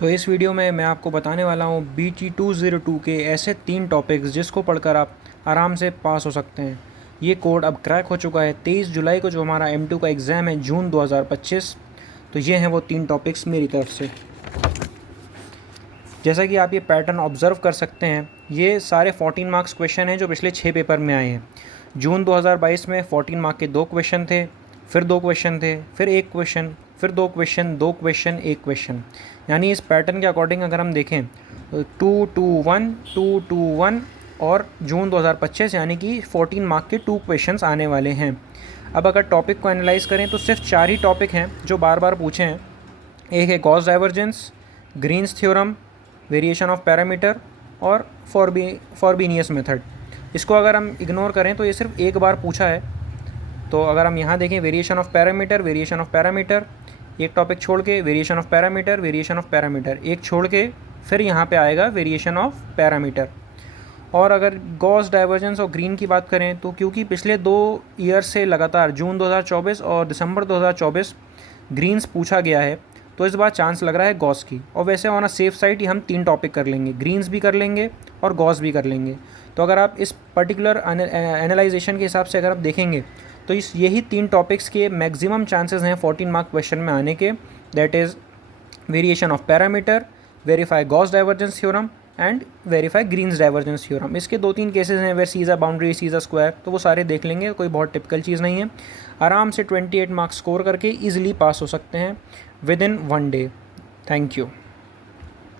तो इस वीडियो में मैं आपको बताने वाला हूँ BT202 के ऐसे 3 टॉपिक्स जिसको पढ़कर आप आराम से पास हो सकते हैं। ये कोड अब क्रैक हो चुका है। 23 जुलाई को जो हमारा M2 का एग्ज़ाम है जून 2025, तो ये हैं वो 3 टॉपिक्स मेरी तरफ से। जैसा कि आप ये पैटर्न ऑब्ज़र्व कर सकते हैं, ये सारे 14 मार्क्स क्वेश्चन हैं जो पिछले 6 पेपर में आए हैं। जून 2022 में 14 मार्क के 2 क्वेश्चन थे, फिर 2 क्वेश्चन थे, फिर 1 क्वेश्चन, फिर 2 क्वेश्चन, 2 क्वेश्चन, 1 क्वेश्चन। यानी इस पैटर्न के अकॉर्डिंग अगर हम देखें तो 2-2-1, 2-2-1 और जून 2025 यानी कि 14 मार्क के 2 क्वेश्चंस आने वाले हैं। अब अगर टॉपिक को एनालाइज़ करें तो सिर्फ 4 ही टॉपिक हैं जो बार बार पूछे हैं। एक है Gauss divergence, Green's theorem, variation of parameter और फॉरबीनियस मेथड। इसको अगर हम इग्नोर करें तो ये सिर्फ एक बार पूछा है। तो अगर हम यहाँ देखें वेरिएशन ऑफ पैरामीटर, एक टॉपिक छोड़ के वेरिएशन ऑफ पैरामीटर, एक छोड़ के फिर यहाँ पे आएगा वेरिएशन ऑफ पैरामीटर। और अगर गॉस डाइवर्जेंस और ग्रीन की बात करें तो क्योंकि पिछले 2 ईयर से लगातार जून 2024 और दिसंबर 2024 ग्रीन्स पूछा गया है, तो इस बार चांस लग रहा है गॉस की। और वैसे ऑन अ सेफ साइड ही हम 3 टॉपिक कर लेंगे, ग्रीन्स भी कर लेंगे और गॉस भी कर लेंगे। तो अगर आप इस पर्टिकुलर एनालाइजेशन के हिसाब से अगर आप देखेंगे तो यही 3 टॉपिक्स के मैक्सिमम चांसेस हैं 14 मार्क क्वेश्चन में आने के। That is variation of parameter, verify Gauss divergence theorem and verify Green's divergence theorem. इसके 2-3 केसेस हैं where C is a boundary, C is a square, तो वो सारे देख लेंगे, कोई बहुत टिपिकल चीज़ नहीं है। आराम से 28 मार्क्स स्कोर करके ईजिली पास हो सकते हैं with in 1 day. Thank you.